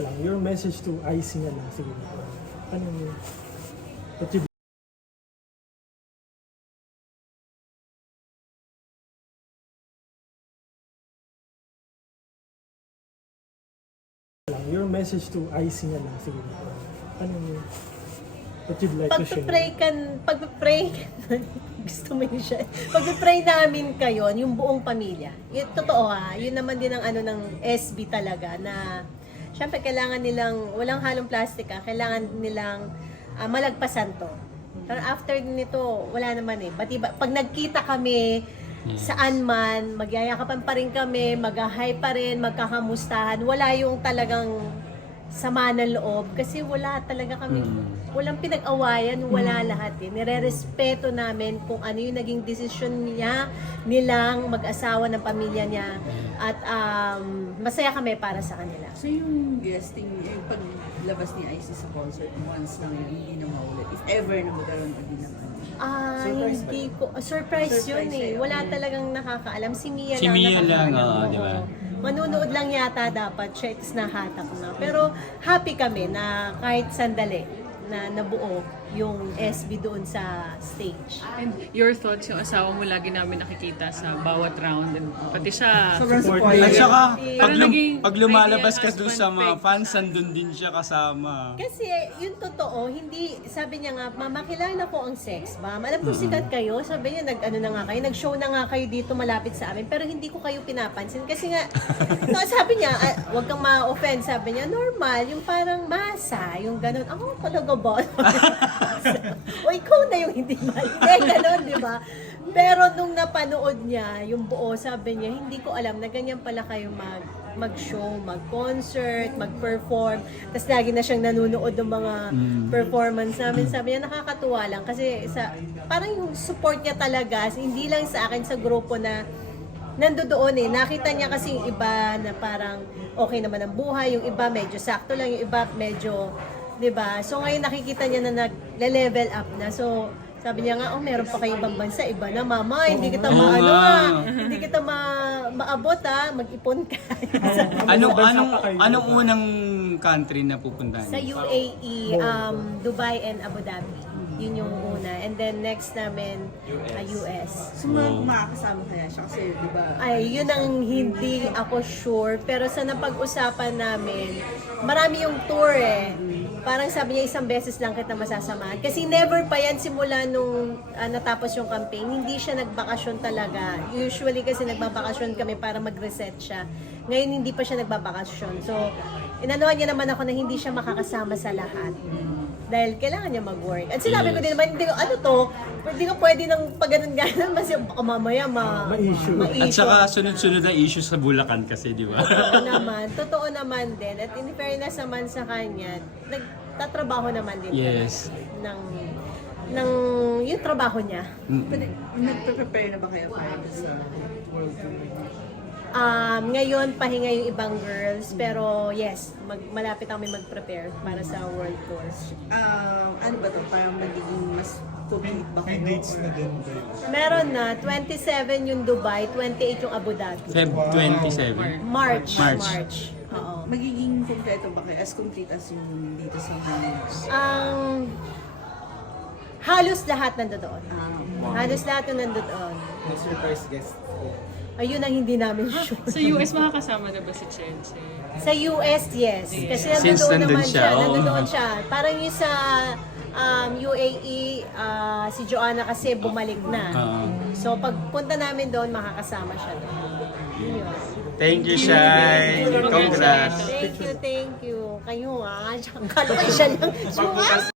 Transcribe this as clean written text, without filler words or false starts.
Your message to IC na lang, sige. Anong, what you Your message to IC na lang, sige. Anong, what you'd like to share? Pagpipray gusto mo yun siya. Pagpipray namin kayo, yung buong pamilya. Yun, totoo ha, yun naman din ang ano ng SB talaga na syempre kailangan nilang, walang halong plastic ha, kailangan nilang malagpasan to. Pero after nito, wala naman eh. Pag nagkita kami, saan man, magyayakapan pa rin kami, mag-hi pa rin, magkakamustahan. Wala yung talagang sama ng loob kasi wala talaga kami, walang pinag-awayan, wala lahat eh. Nire-respeto namin kung ano yung naging desisyon nilang mag-asawa ng pamilya niya at masaya kami para sa kanila. So yung guesting, yung paglabas ni IC sa concert, once lang yun, hindi na maulit. If ever na magkaroon ulit naman. Hindi ko, surprise yun eh. Wala talagang nakakaalam. Si Mia Si Mia lang, nakakaalam. di ba? Manunood lang yata dapat, checks na hatak na. Pero happy kami na kahit sandali na nabuo yung SB doon sa stage. And your thoughts, yung asawa mo lagi namin nakikita sa bawat round. And pati siya, Sobrang Supportive. supportive. At saka, Parang naging pag lumalabas ka ideal doon sa mga husband fans, fix. andun din siya kasama. Kasi yung totoo, hindi, sabi niya nga, Mama, kilala ko ang sex, ma'am. Alam ko sikat kayo. Sabi niya, nag-ano na nga kayo, nag-show na nga kayo dito malapit sa amin. Pero hindi ko kayo pinapansin. Kasi nga, no, sabi niya, wag kang ma-offend. Sabi niya, normal, yung parang masa, yung ganun. Ako, talaga ba? O ikaw na yung hindi mahal. Hindi, ganun, di ba? Pero nung napanood niya, yung buo, sabi niya, hindi ko alam na ganyan pala kayo mag-show, mag-concert, mag-perform. Tapos lagi na siyang nanonood ng mga performance namin. Sabi niya, nakakatuwa lang. Kasi parang yung support niya talaga, hindi lang sa akin, sa grupo na nandoon eh. Nakita niya kasi yung iba na parang okay naman ang buhay, yung iba medyo sakto lang, yung iba medyo, 'di ba? So ngayon nakikita niya na nag-level up na. So sabi niya nga, meron pa kayo ibang bansa, iba na, Mama, hindi kita maano hindi kita maabot mag-ipon ka. Anong unang country na pupuntahan? Sa UAE, Dubai and Abu Dhabi. Yun yung una. And then next namin, US. So makakasama kaya siya kasi, di ba? Ay, yun ang hindi ako sure. Pero sa napag-usapan namin, marami yung tour eh. Parang sabi niya, isang beses lang kita masasamahan. Kasi never pa yan simula nung natapos yung campaign. Hindi siya nagbakasyon talaga. Usually kasi nagbabakasyon kami para mag-reset siya. Ngayon hindi pa siya nagbabakasyon. So, inanuhan niya naman ako na hindi siya makakasama sa lahat. Dahil kailangan niya mag-work. At sinabi ko din naman, hindi ko pwede nang pag-ganon-ganon kasi baka mamaya Ma-issue. At saka sunod-sunod na issue sa Bulacan kasi, di ba? Totoo naman din. At in fairness naman sa kanya, nagtatrabaho naman din Yes. ng yung trabaho niya. But nagpe-prepare na ba kayo para sa World Tour? Ngayon, pahinga yung ibang girls. Pero yes, malapit kami mag-prepare para sa World Tour. Ano ba ito? Parang magiging mas complete ba kayo? Dates na din ba yun? Meron na, 27 yung Dubai, 28 yung Abu Dhabi. Feb 27. March. Oo. Magiging kompleto ba kayo? As complete as yung dito sa Manila? Halos lahat nandoon. Halos lahat yung nandoon. May surprise guest. Ayun ang hindi namin sure. sa US makakasama na ba si Chense? Sa US, yes. Kasi Since nandoon nandun naman siya, siya. oo. Nandoon siya. Parang yung sa UAE, si Joanna kasi bumalik na. So pagpunta namin doon, makakasama siya doon. Yun. Thank you, Shai. Congrats. Thank you. Kayo kalma siya lang.